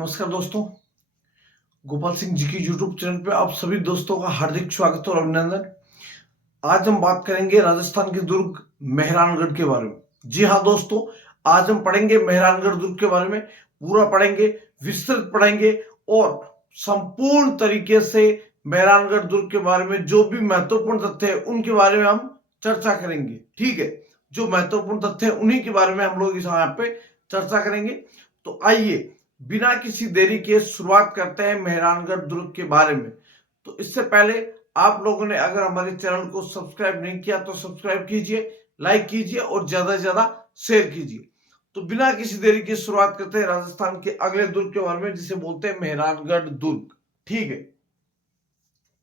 नमस्कार दोस्तों, गोपाल सिंह जी की यूट्यूब चैनल पे आप सभी दोस्तों का हार्दिक स्वागत और अभिनंदन। आज हम बात करेंगे राजस्थान के दुर्ग मेहरानगढ़ के बारे में। जी हाँ दोस्तों, आज हम पढ़ेंगे मेहरानगढ़ दुर्ग के बारे में, पूरा पढ़ेंगे, विस्तृत पढ़ेंगे और संपूर्ण तरीके से मेहरानगढ़ दुर्ग के बारे में जो भी महत्वपूर्ण तथ्य है उनके बारे में हम चर्चा करेंगे। ठीक है, जो महत्वपूर्ण तथ्य है उन्हीं के बारे में हम लोग इस यहाँ पे चर्चा करेंगे। तो आइए बिना किसी देरी के शुरुआत करते हैं मेहरानगढ़ दुर्ग के बारे में। तो इससे पहले आप लोगों ने अगर हमारे चैनल को सब्सक्राइब नहीं किया तो सब्सक्राइब कीजिए, लाइक कीजिए और ज्यादा से ज्यादा शेयर कीजिए। तो बिना किसी देरी की शुरुआत करते हैं राजस्थान के अगले दुर्ग के बारे में जिसे बोलते हैं मेहरानगढ़ दुर्ग। ठीक है,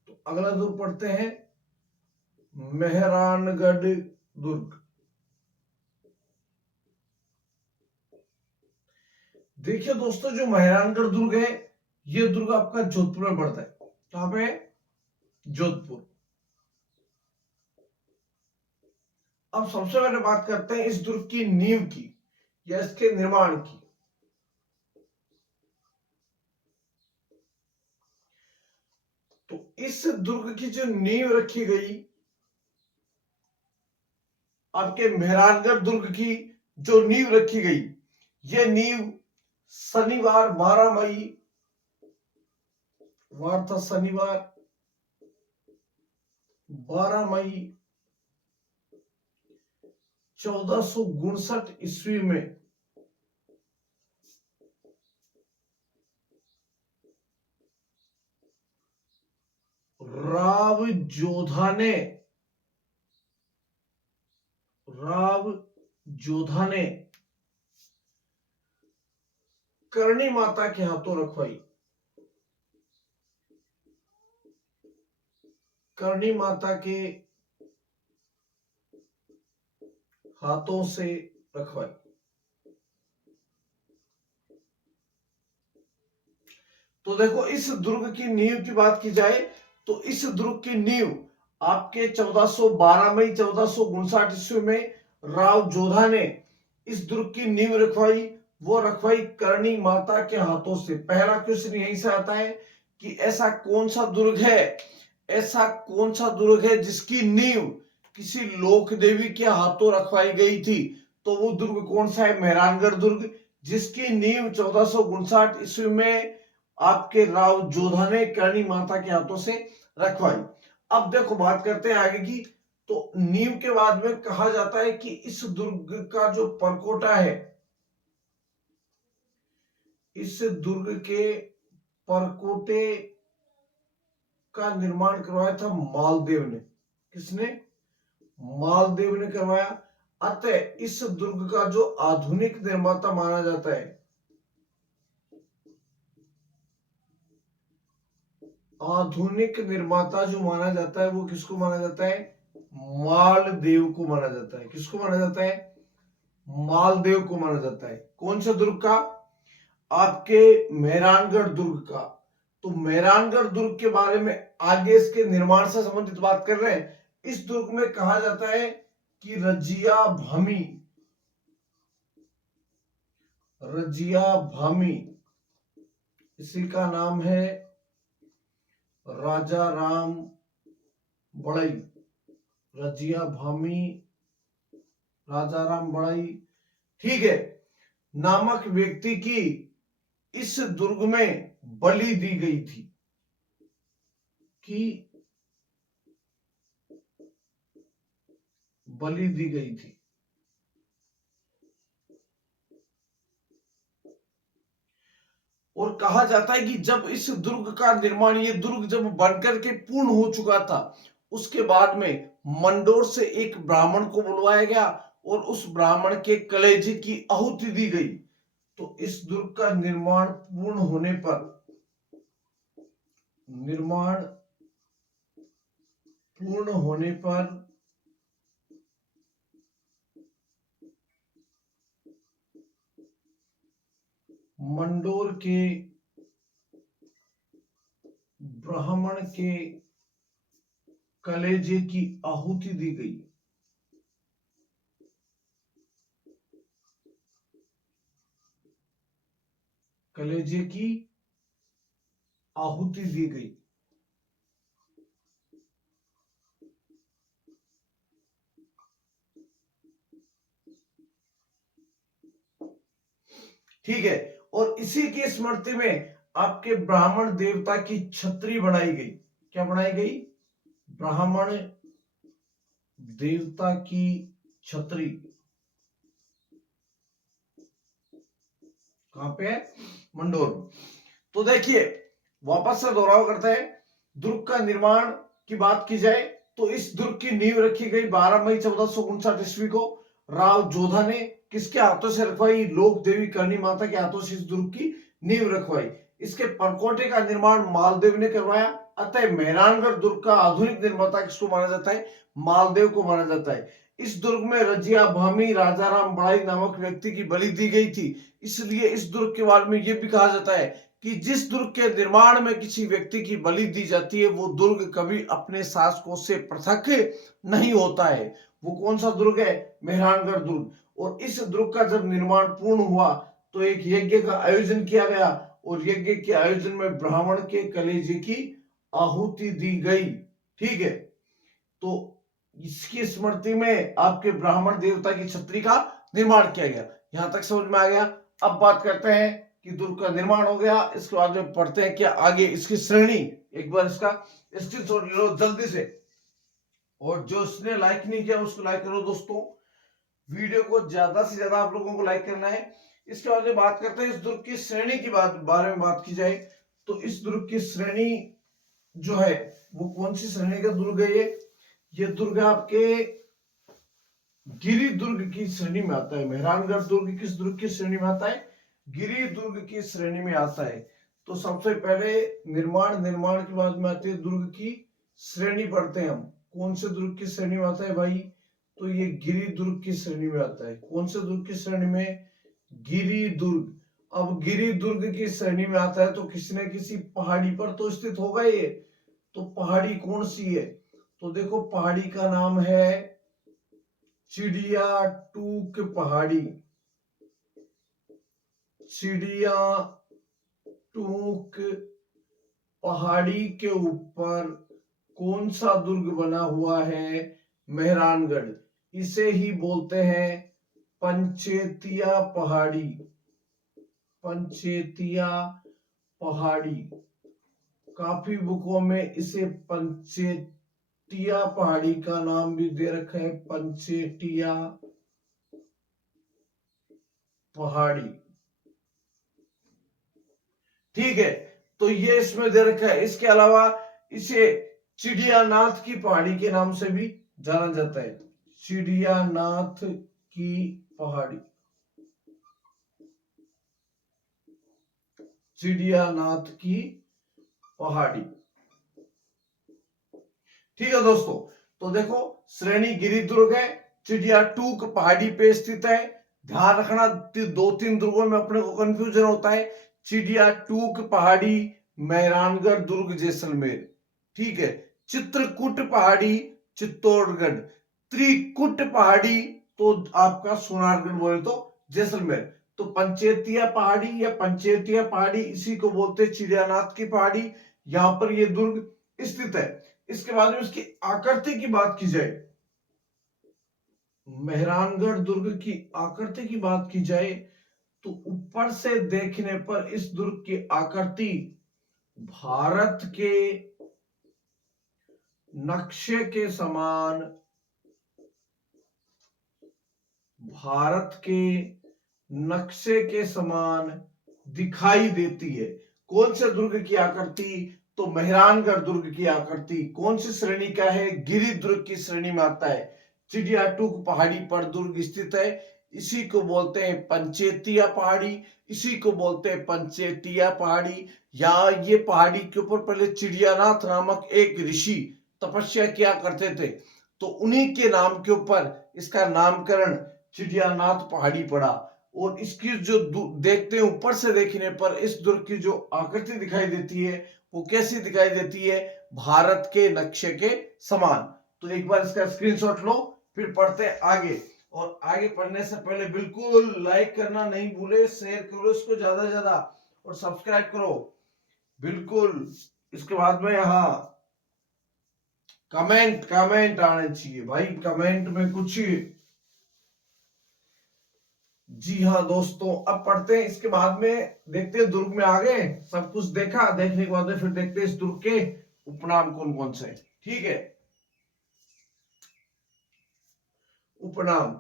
तो अगला दुर्ग पढ़ते हैं मेहरानगढ़ दुर्ग। देखिए दोस्तों, जो मेहरानगढ़ दुर्ग है ये दुर्ग आपका जोधपुर में पड़ता है। कहां पे? जोधपुर। अब सबसे पहले बात करते हैं इस दुर्ग की नींव की या इसके निर्माण की। तो इस दुर्ग की जो नींव रखी गई, आपके मेहरानगढ़ दुर्ग की जो नींव रखी गई, यह नींव शनिवार 12 मई, वार था शनिवार 12 मई 1459 ईस्वी में राव जोधा ने करणी माता के हाथों रखवाई। करणी माता के हाथों से रखवाई। तो देखो, इस दुर्ग की नींव की बात की जाए तो इस दुर्ग की नींव आपके 1412 मई 1459 ईस्वी में राव जोधा ने इस दुर्ग की नींव रखवाई। वो रखवाई करणी माता के हाथों से। पहला क्वेश्चन यहीं से आता है कि ऐसा कौन सा दुर्ग है, ऐसा कौन सा दुर्ग है जिसकी नींव किसी लोक देवी के हाथों रखवाई गई थी। तो वो दुर्ग कौन सा है? मेहरानगढ़ दुर्ग, जिसकी नींव 1459 ईस्वी में आपके राव जोधा ने करणी माता के हाथों से रखवाई। अब देखो, बात करते हैं आगे की। तो नींव के बाद में कहा जाता है कि इस दुर्ग का जो परकोटा है, इस दुर्ग के परकोटे का निर्माण करवाया था मालदेव ने। किसने? मालदेव ने करवाया। अतः इस दुर्ग का जो आधुनिक निर्माता माना जाता है, आधुनिक निर्माता जो माना जाता है वो किसको माना जाता है? मालदेव को माना जाता है। किसको माना जाता है? मालदेव को माना जाता है। कौन सा दुर्ग का? आपके मेहरानगढ़ दुर्ग का। तो मेहरानगढ़ दुर्ग के बारे में आगे इसके निर्माण से संबंधित बात कर रहे हैं। इस दुर्ग में कहा जाता है कि रजिया भामी, इसी का नाम है राजा राम बड़ई। रजिया भामी, राजा राम बड़ई, ठीक है, नामक व्यक्ति की इस दुर्ग में बलि दी गई थी। कि बलि दी गई थी। और कहा जाता है कि जब इस दुर्ग का निर्माण, ये दुर्ग जब बनकर के पूर्ण हो चुका था, उसके बाद में मंडोर से एक ब्राह्मण को बुलवाया गया और उस ब्राह्मण के कलेजे की आहुति दी गई। तो इस दुर्ग का निर्माण पूर्ण होने पर मंडोर के ब्राह्मण के कलेजे की आहुति दी गई। कलेजे की आहुति दी गई। ठीक है, और इसी की स्मृति में आपके ब्राह्मण देवता की छतरी बनाई गई। क्या बनाई गई? ब्राह्मण देवता की छतरी। कहां पे है? मंडोर। तो देखिए, वापस से दोहराव करते हैं। दुर्ग का निर्माण की बात की जाए तो इस दुर्ग की नींव रखी गई 12 मई 1459 ईस्वी को। राव जोधा ने किसके हाथों से रखवाई? लोक देवी करणी माता के हाथों से इस दुर्ग की नींव रखवाई। इसके परकोटे का निर्माण मालदेव ने करवाया। अतः मेहरानगढ़ दुर्ग का आधुनिक निर्माता किसको माना जाता है? मालदेव को माना जाता है। इस दुर्ग में रजिया भामी राजाराम बड़ाई नामक व्यक्ति की बलि दी गई थी। इसलिए इस दुर्ग के बारे में यह भी कहा जाता है कि जिस दुर्ग के निर्माण में किसी व्यक्ति की बलि दी जाती है वो दुर्ग कभी अपने शासकों से पृथक नहीं होता है। वो कौन सा दुर्ग है? मेहरानगढ़ दुर्ग। और इस दुर्ग का जब निर्माण पूर्ण हुआ तो एक यज्ञ का आयोजन किया गया और यज्ञ के आयोजन में ब्राह्मण के कलेजे की आहुति दी गई। ठीक है, तो इसकी स्मृति में आपके ब्राह्मण देवता की छतरी का निर्माण किया गया। यहां तक समझ में आ गया। अब बात करते हैं कि दुर्ग का निर्माण हो गया, इसके बाद में पढ़ते हैं कि आगे इसकी श्रेणी। एक बार इसका स्क्रीनशॉट ले लो जल्दी से, और जो इसने लाइक नहीं किया उसको लाइक करो दोस्तों। वीडियो को ज्यादा से ज्यादा आप लोगों को लाइक करना है। इसके बाद में बात करते हैं इस दुर्ग की श्रेणी की बारे में बात की जाए तो इस दुर्ग की श्रेणी जो है वो कौन सी श्रेणी का दुर्ग है? ये दुर्ग आपके गिरि दुर्ग की श्रेणी में आता है। मेहरानगढ़ दुर्ग किस दुर्ग की श्रेणी में आता है? गिरि दुर्ग की श्रेणी में आता है। तो सबसे पहले निर्माण के बाद में आती है दुर्ग की श्रेणी। पढ़ते हैं हम कौन से दुर्ग की श्रेणी में आता है भाई? तो ये गिरि दुर्ग की श्रेणी में आता है। कौन से दुर्ग की श्रेणी में? गिरि दुर्ग। अब गिरि दुर्ग की श्रेणी में आता है तो किसी न किसी पहाड़ी पर तो स्थित होगा ये। तो पहाड़ी कौन सी है? तो देखो, पहाड़ी का नाम है चिड़िया टूक पहाड़ी। चिड़िया टूक पहाड़ी के ऊपर कौन सा दुर्ग बना हुआ है? मेहरानगढ़। इसे ही बोलते हैं पंचेतिया पहाड़ी। पंचेतिया पहाड़ी। काफी बुकों में इसे पंचेटिया पहाड़ी का नाम भी दे रखा है, पंचेटिया पहाड़ी। ठीक है, तो ये इसमें दे रखा है। इसके अलावा इसे चिड़ियानाथ की पहाड़ी के नाम से भी जाना जाता है। चिड़ियानाथ की पहाड़ी। चिड़ियानाथ की पहाड़ी। ठीक है दोस्तों, तो देखो श्रेणी गिरि दुर्ग है, चिड़िया टूक पहाड़ी पे स्थित है। ध्यान रखना, दो तीन दुर्गों में अपने को कंफ्यूजन होता है। चिड़िया टूक पहाड़ी, मेहरानगढ़ दुर्ग जैसलमेर। ठीक है, चित्रकूट पहाड़ी चित्तौड़गढ़, त्रिकुट पहाड़ी तो आपका सोनारगढ़ बोले तो जैसलमेर। तो पंचेतिया पहाड़ी या पंचेतिया पहाड़ी, इसी को बोलते हैं चिड़ियानाथ की पहाड़ी। यहां पर यह दुर्ग स्थित है। इसके बाद में उसकी आकृति की बात की जाए, मेहरानगढ़ दुर्ग की आकृति की बात की जाए तो ऊपर से देखने पर इस दुर्ग की आकृति भारत के नक्शे के समान, भारत के नक्शे के समान दिखाई देती है। कौन से दुर्ग की आकृति? तो मेहरानगढ़ दुर्ग की आकृति। कौन सी श्रेणी का है? गिरि दुर्ग की श्रेणी में आता है। चिड़ियाटूक पहाड़ी पर दुर्ग स्थित है। इसी को बोलते हैं पंचेतिया पहाड़ी, इसी को बोलते हैं पंचेटिया पहाड़ी। या ये पहाड़ी के ऊपर पहले चिड़ियानाथ नामक एक ऋषि तपस्या किया करते थे, तो उन्हीं के नाम के ऊपर इसका नामकरण चिड़ियानाथ पहाड़ी पड़ा। और इसकी जो देखते हैं ऊपर से देखने पर इस दुर्ग की जो आकृति दिखाई देती है वो कैसी दिखाई देती है? भारत के नक्शे के समान। तो एक बार इसका स्क्रीनशॉट लो, फिर पढ़ते हैं आगे। और आगे पढ़ने से पहले बिल्कुल लाइक करना नहीं भूले, शेयर करो इसको ज्यादा से ज्यादा, और सब्सक्राइब करो बिल्कुल। इसके बाद में यहाँ कमेंट कमेंट आने चाहिए भाई, कमेंट में कुछ। जी हाँ दोस्तों, अब पढ़ते हैं। इसके बाद में देखते हैं दुर्ग में आ गए, सब कुछ देखा, देखने के बाद में फिर देखते हैं इस दुर्ग के उपनाम कौन कौन से। ठीक है, उपनाम।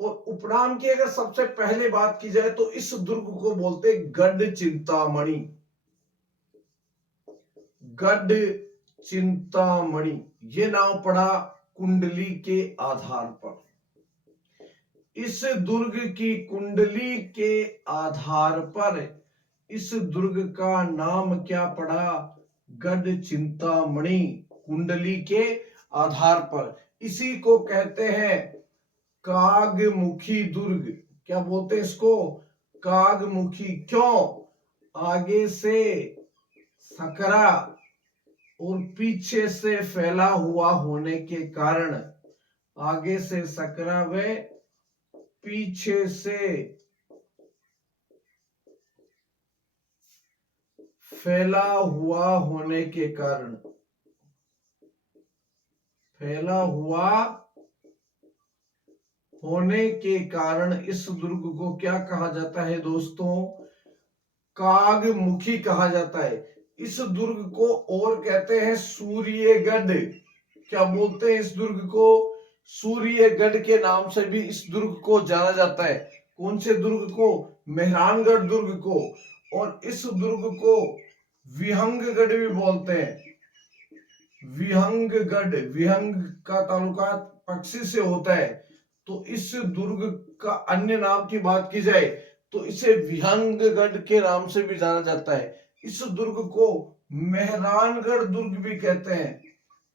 और उपनाम की अगर सबसे पहले बात की जाए तो इस दुर्ग को बोलते गढ़ चिंतामणि। गढ़ चिंतामणि ये नाम पड़ा कुंडली के आधार पर। इस दुर्ग की कुंडली के आधार पर इस दुर्ग का नाम क्या पड़ा? गढ़ चिंतामणि, कुंडली के आधार पर। इसी को कहते हैं कागमुखी दुर्ग। क्या बोलते हैं इसको? कागमुखी। क्यों? आगे से सकरा और पीछे से फैला हुआ होने के कारण, आगे से सकरा व पीछे से फैला हुआ होने के कारण, फैला हुआ होने के कारण इस दुर्ग को क्या कहा जाता है दोस्तों? कागमुखी कहा जाता है। इस दुर्ग को और कहते हैं सूर्यगढ़। क्या बोलते हैं इस दुर्ग को? सूर्यगढ़ के नाम से भी इस दुर्ग को जाना जाता है। कौन से दुर्ग को? मेहरानगढ़ दुर्ग को। और इस दुर्ग को विहंगगढ़ भी बोलते हैं। विहंगगढ़, विहंग का तालुका पक्षी से होता है, तो इस दुर्ग का अन्य नाम की बात की जाए तो इसे विहंगगढ़ के नाम से भी जाना जाता है। इस दुर्ग को मेहरानगढ़ दुर्ग भी कहते हैं।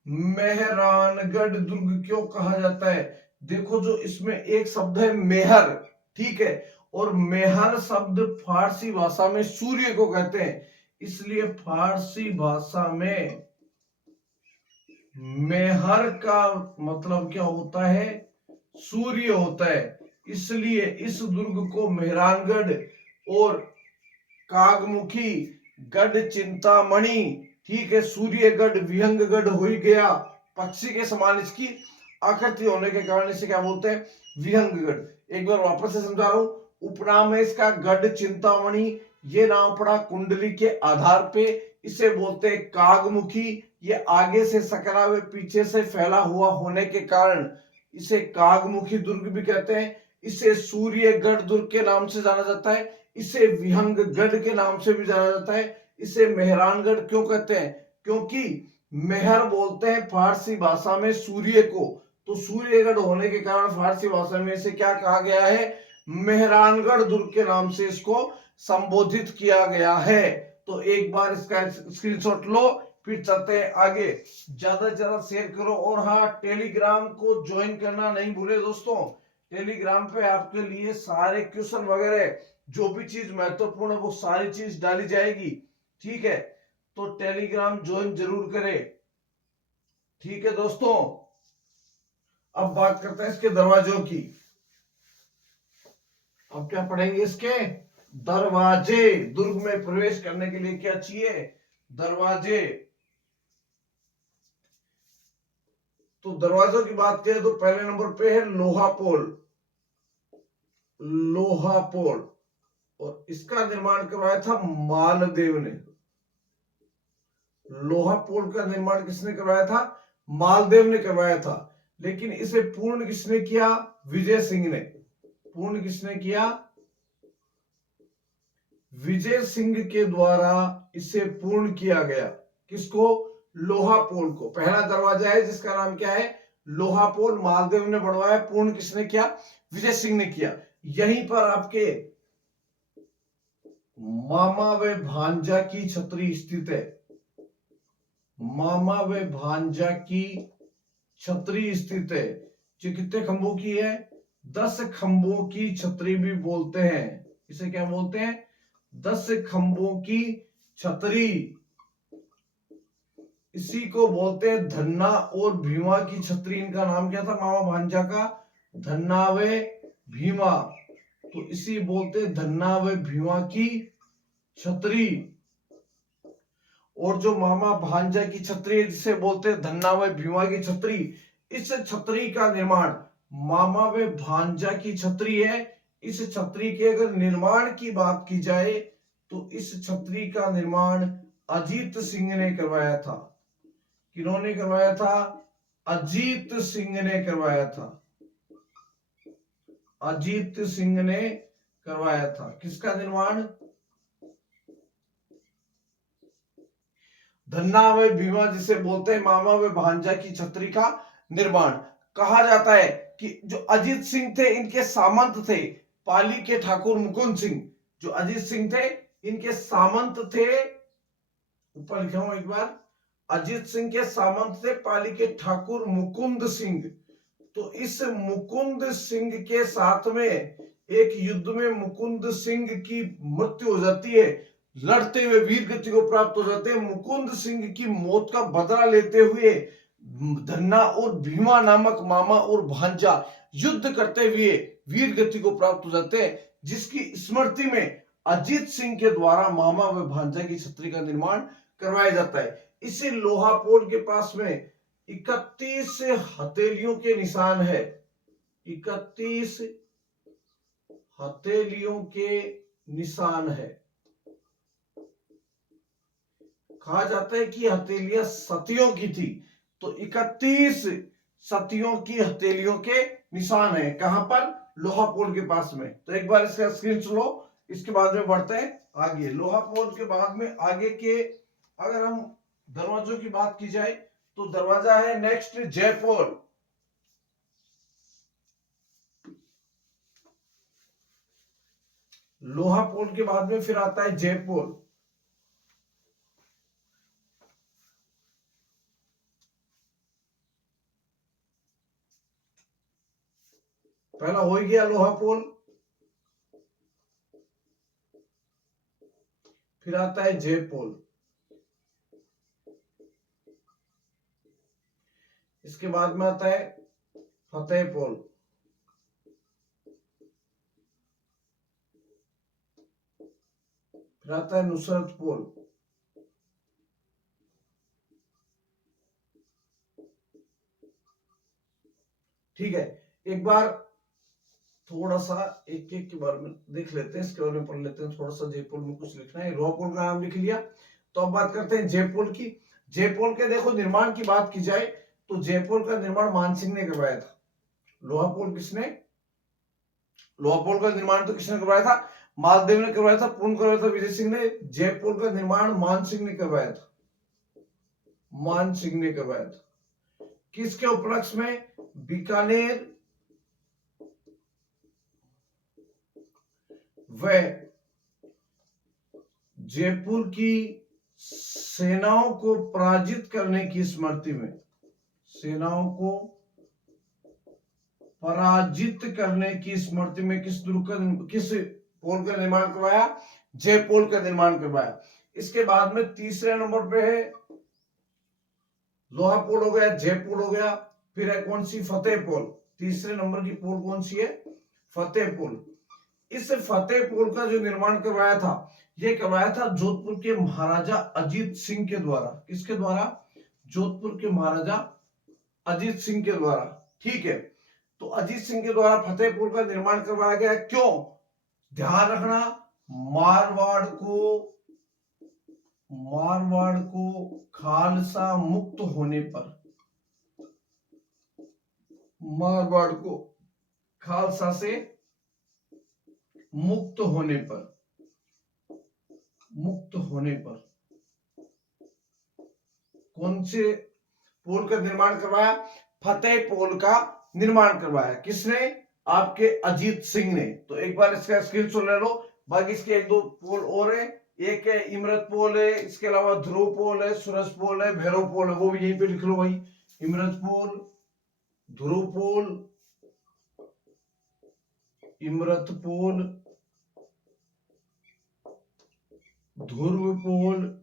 मेहरानगढ़ दुर्ग क्यों कहा जाता है? देखो, जो इसमें एक शब्द है मेहर, ठीक है, और मेहर शब्द फारसी भाषा में सूर्य को कहते हैं, इसलिए फारसी भाषा में मेहर का मतलब क्या होता है? सूर्य होता है। इसलिए इस दुर्ग को मेहरानगढ़ और कागमुखी, गढ़ चिंतामणि, ठीक है, सूर्यगढ़, विहंगगढ़ हो ही गया। पक्षी के समान इसकी आकृति होने के कारण इसे क्या बोलते हैं? विहंगगढ़। एक बार वापस से समझा रहा हूं, उपनाम है इसका गढ़ चिंतामणि। ये नाम पड़ा कुंडली के आधार पे। इसे बोलते हैं कागमुखी। ये आगे से सकरा हुए पीछे से फैला हुआ होने के कारण इसे कागमुखी दुर्ग भी कहते हैं। इसे सूर्यगढ़ दुर्ग के नाम से जाना जाता है। इसे विहंगगढ़ के नाम से भी जाना जाता है। इसे मेहरानगढ़ क्यों कहते हैं? क्योंकि मेहर बोलते हैं फारसी भाषा में सूर्य को, तो सूर्यगढ़ होने के कारण फारसी भाषा में इसे क्या कहा गया है? मेहरानगढ़ दुर्ग के नाम से इसको संबोधित किया गया है। तो एक बार इसका स्क्रीनशॉट लो, फिर चलते हैं आगे। ज्यादा से ज्यादा शेयर करो, और हाँ, टेलीग्राम को ज्वाइन करना नहीं भूले दोस्तों। टेलीग्राम पे आपके लिए सारे क्वेश्चन वगैरह जो भी चीज महत्वपूर्ण है वो सारी चीज डाली जाएगी, ठीक है? तो टेलीग्राम ज्वाइन जरूर करें, ठीक है दोस्तों। अब बात करते हैं इसके दरवाजों की। अब क्या पढ़ेंगे? इसके दरवाजे। दुर्ग में प्रवेश करने के लिए क्या चाहिए? दरवाजे। तो दरवाजों की बात करें तो पहले नंबर पे है लोहा पोल। लोहा पोल, और इसका निर्माण करवाया था मालदेव ने। लोहा पोल का निर्माण किसने करवाया था? मालदेव ने करवाया था। लेकिन इसे पूर्ण किसने किया? विजय सिंह ने। पूर्ण किसने किया? विजय सिंह के द्वारा इसे पूर्ण किया गया। किसको? लोहा पोल को। पहला दरवाजा है जिसका नाम क्या है? लोहा पोल। मालदेव ने बनवाया, पूर्ण किसने किया? विजय सिंह ने किया। यहीं पर आपके मामा व भांजा की छतरी स्थित है। मामा व भांजा की छतरी स्थित है, जो कितने खंभों की है? 10 खंभों की छतरी भी बोलते हैं। इसे क्या बोलते हैं? 10 खंभों की छतरी। इसी को बोलते हैं धन्ना और भीमा की छतरी। इनका नाम क्या था मामा भांजा का? धन्ना व भीमा। तो इसी बोलते धन्ना व भीमा की छतरी। और जो मामा भांजा की छतरी है जिसे बोलते हैं धन्ना व भीमा की छतरी, इस छतरी का निर्माण मामा व भांजा की छतरी है। इस छतरी के अगर निर्माण की बात की जाए तो इस छतरी का निर्माण अजीत सिंह ने करवाया था। किन्होंने करवाया था? अजीत सिंह ने करवाया था। अजीत सिंह ने करवाया था। किसका निर्माण? धन्ना व भीमा जिसे बोलते हैं मामा व भांजा की छतरी का निर्माण। कहा जाता है कि जो अजीत सिंह थे इनके सामंत थे पाली के ठाकुर मुकुंद सिंह। जो अजीत सिंह थे इनके सामंत थे, ऊपर लिखा हूं एक बार, अजीत सिंह के सामंत थे पाली के ठाकुर मुकुंद सिंह। तो इस मुकुंद सिंह के साथ में एक युद्ध में मुकुंद सिंह की मृत्यु हो जाती है। लड़ते हुए वीर गति को प्राप्त हो जाते हैं। मुकुंद सिंह की मौत का बदला लेते हुए धन्ना और भीमा नामक मामा और भांजा युद्ध करते हुए वीर गति को प्राप्त हो जाते हैं, जिसकी स्मृति में अजीत सिंह के द्वारा मामा व भांजा की छतरी का निर्माण करवाया जाता है। इसी लोहापोल के पास में 31 हथेलियों के निशान है। 31 हथेलियों के निशान है। कहा जाता है कि हथेलियां सतियों की थी, तो 31 सतियों की हथेलियों के निशान है। कहां पर? लोहापोल के पास में। तो एक बार इसका स्क्रीन लो, इसके बाद में बढ़ते हैं आगे। लोहापोल के बाद में आगे के अगर हम दरवाजों की बात की जाए तो दरवाजा है नेक्स्ट जयपुर। लोहापोल के बाद में फिर आता है जयपुर। पहला हो ही गया लोहापोल, फिर आता है जयपुर। इसके बाद में आता है फतेहपुर। फिर आता है नुसरतपुर। ठीक है, एक बार थोड़ा सा एक एक के बारे में देख लेते हैं, इसके बारे में पढ़ लेते हैं थोड़ा सा। जयपुर में कुछ लिखना है, लोहापुर का नाम लिख लिया। तो अब बात करते हैं जयपुर की। जयपुर के देखो निर्माण की बात की जाए तो जयपुर का निर्माण मानसिंह ने करवाया था। लोहापुर किसने? लोहापुर का निर्माण तो किसने करवाया था? मालदेव ने करवाया था। पूर्ण करवाया था विजय सिंह ने। जयपुर का निर्माण मानसिंह ने करवाया था। मानसिंह ने करवाया था। किसके उपलक्ष्य में? बीकानेर व जयपुर की सेनाओं को पराजित करने की स्मृति में। सेनाओं को पराजित करने की स्मृति में किस पोल का निर्माण करवाया? जयपुर का निर्माण करवाया। इसके बाद में तीसरे नंबर पे है लोहापोल हो गया, जयपुर हो गया, फिर है कौन सी? फतेहपुर। तीसरे नंबर की पोल कौन सी है? फतेहपुर। इस फतेहपुर का जो निर्माण करवाया था, यह करवाया था जोधपुर के महाराजा अजीत सिंह के द्वारा। किसके द्वारा? जोधपुर के महाराजा अजीत सिंह के द्वारा। ठीक है, तो अजीत सिंह के द्वारा फतेहपुर का निर्माण करवाया गया। क्यों? ध्यान रखना, मारवाड़ को खालसा मुक्त होने पर, मारवाड़ को खालसा से मुक्त होने पर कौन से पोल का निर्माण करवाया? फतेहपुर का निर्माण करवाया। किसने? आपके अजीत सिंह ने। तो एक बार इसका स्क्रीनशॉट ले लो। बाकी इसके एक दो पोल और है, एक है इमरत पोल है, इसके अलावा ध्रुव पोल है, सूरज पोल है, भैरव पोल है, वो भी यहीं पे लिख लो भाई। इमरत पोल, ध्रुव पोल, इमरत पोल, ध्रुव पोल,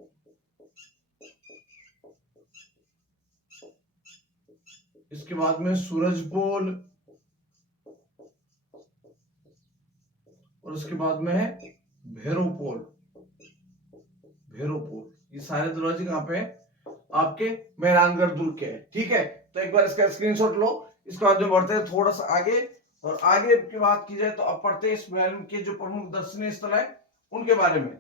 इसके बाद में सूरज पोल और उसके बाद में है भैरोपोल। भैरोपोल, ये सारे दरवाजे कहाँ पे है? आपके मेहरानगढ़ दुर्ग के है। ठीक है, तो एक बार इसका स्क्रीनशॉट लो। इसके बाद में बढ़ते हैं थोड़ा सा आगे, और आगे की बात की जाए तो अब पढ़ते हैं इस महल के जो प्रमुख दर्शनीय स्थल है उनके बारे में।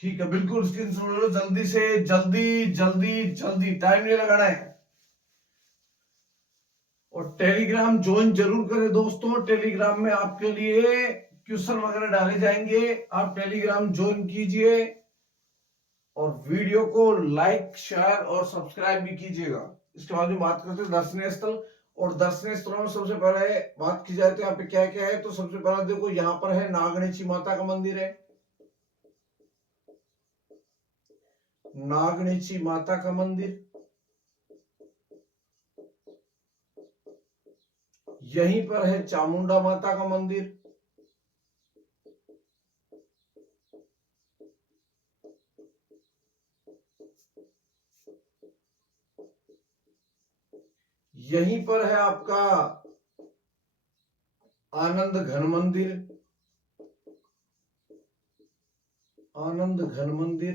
ठीक है, बिल्कुल स्क्रीनशॉट लो जल्दी से, जल्दी जल्दी जल्दी, टाइम नहीं लगाना है। और टेलीग्राम ज्वाइन जरूर करें दोस्तों, टेलीग्राम में आपके लिए क्वेश्चन वगैरह डाले जाएंगे, आप टेलीग्राम ज्वाइन कीजिए और वीडियो को लाइक शेयर और सब्सक्राइब भी कीजिएगा। इसके बाद में बात करते हैं दर्शनीय स्थल, और दर्शनीय स्थलों में सबसे पहले बात की जाए तो यहाँ पे क्या क्या है, तो सबसे पहले देखो यहाँ पर है नागणेची माता का मंदिर है। नागणेची माता का मंदिर, यहीं पर है चामुंडा माता का मंदिर, यहीं पर है आपका आनंद घन मंदिर, आनंद घन मंदिर,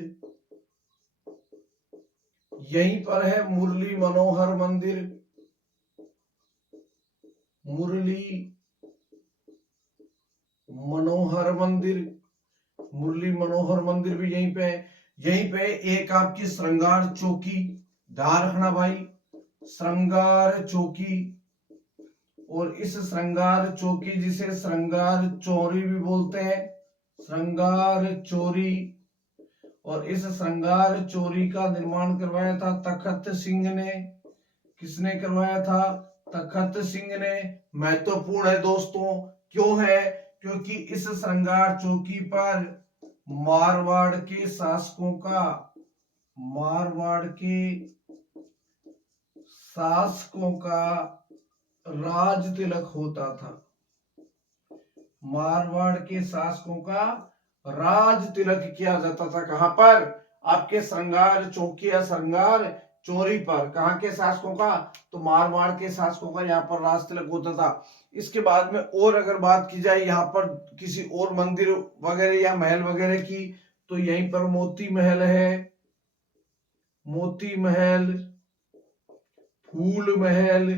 यहीं पर है मुरली मनोहर मंदिर, मुरली मनोहर मंदिर, मुरली मनोहर मंदिर भी यहीं पे है। यहीं पे एक आपकी श्रृंगार चौकी, ध्यान रखना भाई, श्रृंगार चौकी, और इस श्रृंगार चौकी जिसे श्रृंगार चोरी भी बोलते हैं, श्रृंगार चोरी, और इस श्रृंगार चोरी का निर्माण करवाया था तखत सिंह ने। किसने करवाया था? तखत सिंह ने। महत्वपूर्ण है दोस्तों, क्यों है? क्योंकि इस श्रृंगार चौकी पर मारवाड़ के शासकों का, मारवाड़ के शासकों का राज तिलक होता था। मारवाड़ के शासकों का राज तिलक किया जाता था। कहां पर? आपके श्रृंगार चौकी या श्रृंगार चोरी पर। कहां के शासकों का? तो मारवाड़ के शासकों का यहाँ पर राज तिलक होता था। इसके बाद में और अगर बात की जाए यहाँ पर किसी और मंदिर वगैरह या महल वगैरह की, तो यहीं पर मोती महल है, मोती महल, फूल महल,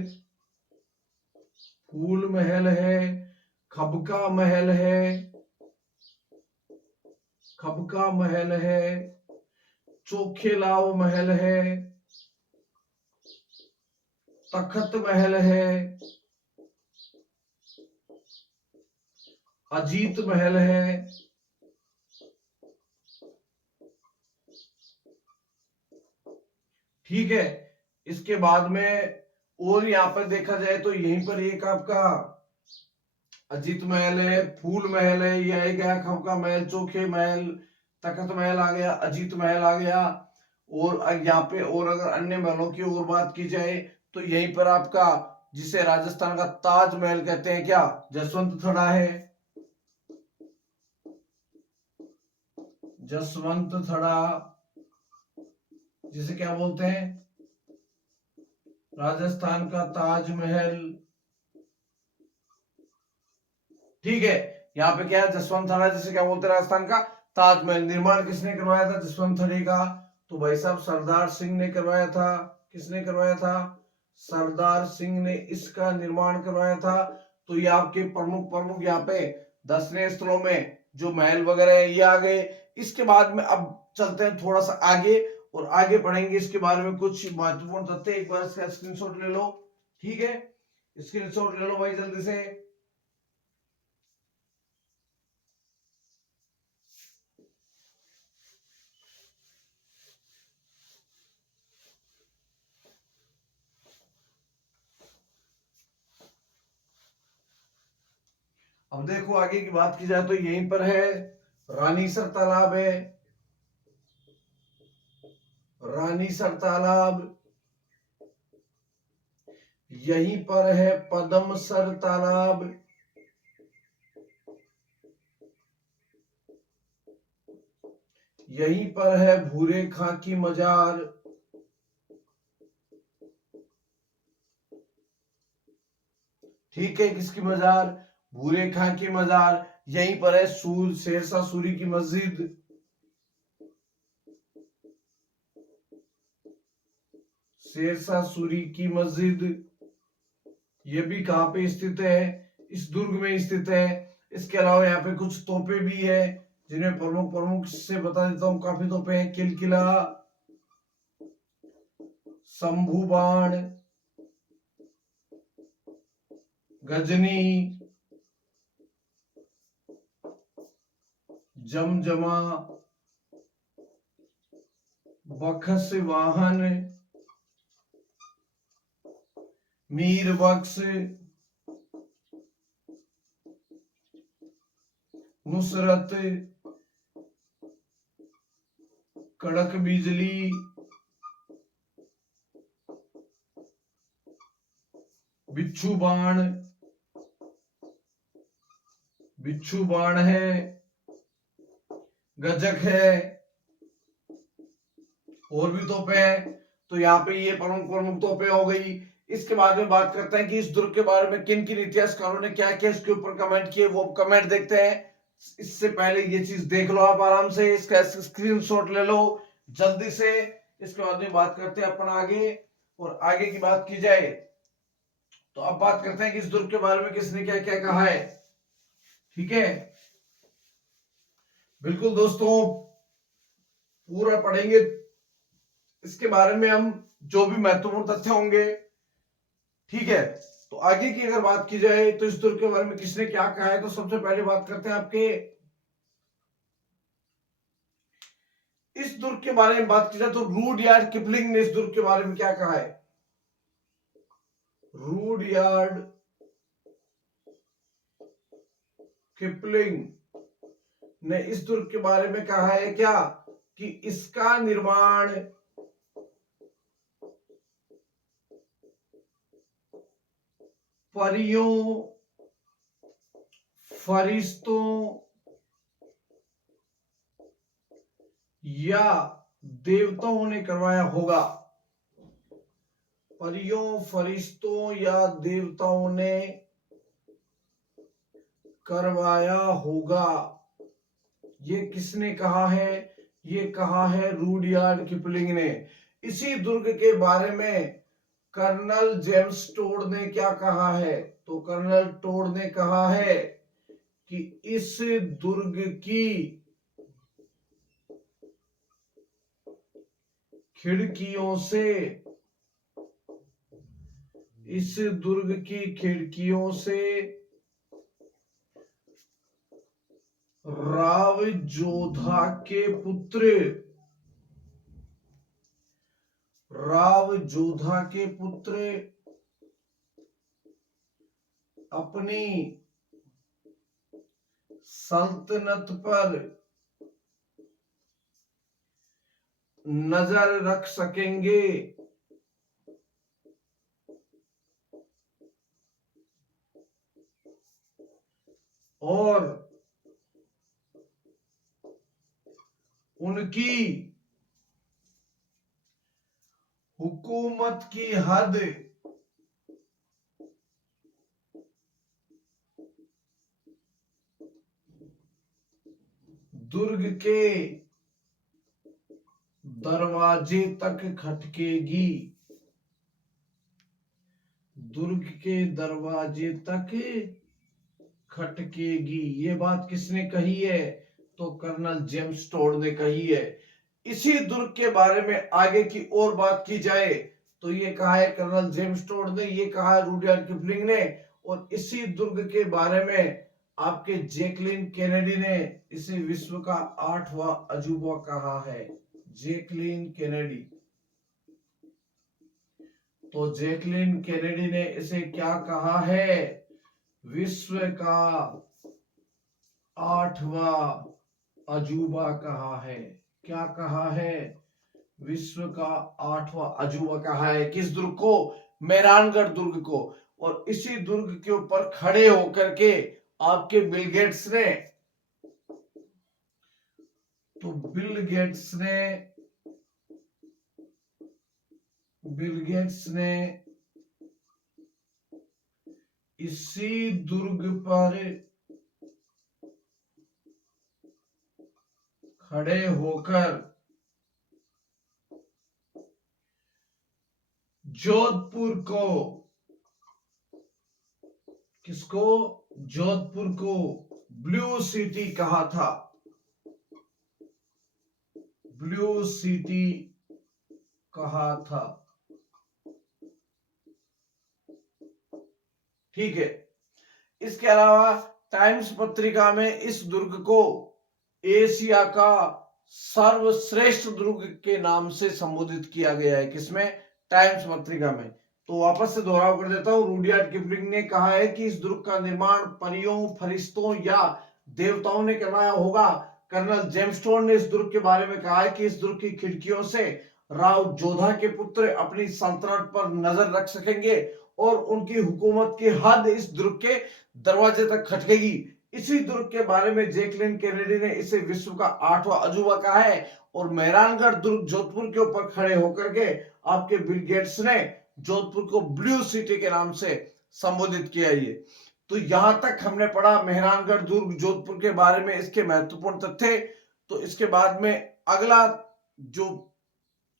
फूल महल है, खबका महल है, खबका महल है, चोखेलाव महल है, तखत महल है, अजीत महल है। ठीक है, इसके बाद में और यहां पर देखा जाए तो यहीं पर एक आपका अजीत महल है, फूल महल है, यह एक है खबका महल, चोखे महल, तखत महल आ गया, अजीत महल आ गया। और यहाँ पे और अगर अन्य महलों की और बात की जाए तो यहीं पर आपका जिसे राजस्थान का ताजमहल कहते हैं, क्या जसवंत थड़ा है, जसवंत थड़ा, जिसे क्या बोलते हैं? राजस्थान का ताजमहल। ठीक है, यहाँ पे क्या है? जसवंत थड़ा, जिसे क्या बोलते हैं? राजस्थान का ताजमहल। निर्माण किसने करवाया था जसवंत थड़े का? तो भाई साहब सरदार सिंह ने करवाया था। किसने करवाया था? सरदार सिंह ने इसका निर्माण करवाया था। तो ये आपके प्रमुख प्रमुख यहाँ पे दर्शनीय स्थलों में जो महल वगैरह है ये आ गए। इसके बाद में अब चलते हैं थोड़ा सा आगे, और आगे पढ़ेंगे इसके बारे में कुछ महत्वपूर्ण तथ्य। एक बार इसका स्क्रीनशॉट ले लो। ठीक है, स्क्रीनशॉट ले लो भाई जल्दी से। अब देखो आगे की बात की जाए तो यहीं पर है रानीसर तालाब है, रानीसर तालाब, यहीं पर है पदमसर तालाब, यहीं पर है भूरे खां की मजार, ठीक है, किसकी मजार? भूरे खां की मजार, यहीं पर है शेरशाह सूरी की मस्जिद, शेरशाह सूरी की मस्जिद, ये भी कहां पे स्थित है, इस दुर्ग में स्थित है। इसके अलावा यहाँ पे कुछ तोपे भी है जिन्हें प्रमुख प्रमुख से बता देता हूं। काफी तोपे हैं, किलकिला, शंभू बाण, गजनी, जमजमा, बखस वाहन, मीर बख्श, नुसरत, कड़क बिजली, बिच्छू बाण, बिच्छू बाण है, गजक है, और भी तोपे हैं। तो यहाँ पे ये प्रमुख प्रमुख तोपे हो गई। इसके बाद में बात करते हैं कि इस दुर्ग के बारे में किन किन इतिहासकारों ने क्या क्या इसके ऊपर कमेंट किए, वो कमेंट देखते हैं। इससे पहले ये चीज देख लो आप आराम से, इसका स्क्रीनशॉट ले लो जल्दी से। इसके बाद में बात करते हैं अपन आगे, और आगे की बात की जाए तो अब बात करते हैं कि इस दुर्ग के बारे में किसने क्या क्या कहा है। ठीक है, बिल्कुल दोस्तों, पूरा पढ़ेंगे इसके बारे में हम, जो भी महत्वपूर्ण तथ्य होंगे। ठीक है, तो आगे की अगर बात की जाए तो इस दुर्ग के बारे में किसने क्या कहा है, तो सबसे पहले बात करते हैं आपके इस दुर्ग के बारे में बात की जाए तो रूडयार्ड किपलिंग ने इस दुर्ग के बारे में क्या कहा है। रूडयार्ड किपलिंग ने इस दुर्ग के बारे में कहा है क्या, कि इसका निर्माण परियों, फरिश्तों या देवताओं ने करवाया होगा। परियों, फरिश्तों या देवताओं ने करवाया होगा। ये किसने कहा है, ये कहा है रूडयार्ड किपलिंग ने। इसी दुर्ग के बारे में कर्नल जेम्स टोड ने क्या कहा है, तो कर्नल टोड ने कहा है कि इस दुर्ग की खिड़कियों से, इस दुर्ग की खिड़कियों से राव जोधा के पुत्र, राव जोधा के पुत्र अपनी सल्तनत पर नजर रख सकेंगे। और उनकी हुकूमत की हद दुर्ग के दरवाजे तक खटकेगी, दुर्ग के दरवाजे तक खटकेगी। ये बात किसने कही है, तो कर्नल जेम्स टोड ने कही है। इसी दुर्ग के बारे में आगे की और बात की जाए तो ये कहा है कर्नल जेम्स टोड ने, ये कहा है रूडयार्ड किपलिंग ने। और इसी दुर्ग के बारे में आपके जैकलिन केनेडी ने इसे विश्व का 8वां अजूबा कहा है। जैकलिन केनेडी, तो जैकलिन केनेडी ने इसे क्या कहा है, विश्व का 8वां अजूबा कहा है। क्या कहा है, विश्व का 8वां अजूबा कहा है। किस दुर्ग को, मेहरानगढ़ दुर्ग को। और इसी दुर्ग के ऊपर खड़े होकर के आपके बिल गेट्स ने, तो बिल गेट्स ने इसी दुर्ग पर खड़े होकर जोधपुर को, किसको, जोधपुर को ब्लू सिटी कहा था, ब्लू सिटी कहा था। ठीक है। इसके अलावा टाइम्स पत्रिका में इस दुर्ग को एशिया का सर्वश्रेष्ठ दुर्ग के नाम से संबोधित किया गया है। किसमें? टाइम्स पत्रिका में। तो वापस से दोहराव कर देता हूं, रुडयार्ड किपलिंग ने कहा है कि इस दुर्ग का निर्माण परियों, फरिश्तों या देवताओं ने करवाया होगा। कर्नल जेम्सटोन ने इस दुर्ग के बारे में कहा है कि इस दुर्ग की खिड़कियों से राव जोधा के पुत्र अपनी सल्तनत पर नजर रख सकेंगे और उनकी हुकूमत की हद इस दुर्ग के दरवाजे तक खटकेगी। इसी दुर्ग के बारे में जैकलिन केनेडी ने इसे विश्व का 8वां अजूबा कहा है। और मेहरानगढ़ दुर्ग जोधपुर के ऊपर खड़े होकर के आपके बिल गेट्स ने जोधपुर को ब्लू सिटी के नाम से संबोधित किया। ये तो यहां तक हमने पढ़ा मेहरानगढ़ दुर्ग जोधपुर के बारे में, इसके महत्वपूर्ण तथ्य। तो इसके बाद में अगला जो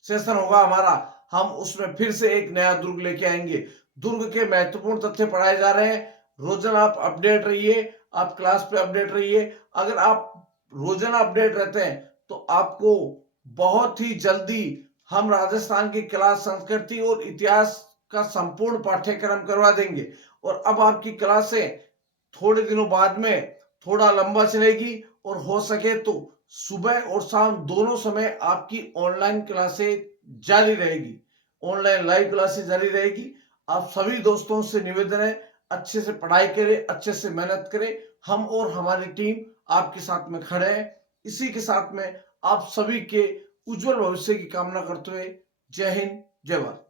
सेशन होगा हमारा, हम उसमें फिर से एक नया दुर्ग लेके आएंगे। दुर्ग के महत्वपूर्ण तथ्य पढ़ाए जा रहे हैं। रोजाना आप अपडेट रहिए, आप क्लास पे अपडेट रहिए। अगर आप रोजाना अपडेट रहते हैं तो आपको बहुत ही जल्दी हम राजस्थान की कला, संस्कृति और इतिहास का संपूर्ण पाठ्यक्रम करवा देंगे। और अब आपकी क्लासें थोड़े दिनों बाद में थोड़ा लंबा चलेगी और हो सके तो सुबह और शाम दोनों समय आपकी ऑनलाइन क्लासें जारी रहेगी, ऑनलाइन लाइव क्लासेस जारी रहेगी। आप सभी दोस्तों से निवेदन है, अच्छे से पढ़ाई करें, अच्छे से मेहनत करें। हम और हमारी टीम आपके साथ में खड़े हैं। इसी के साथ में आप सभी के उज्जवल भविष्य की कामना करते हुए जय हिंद, जय भारत।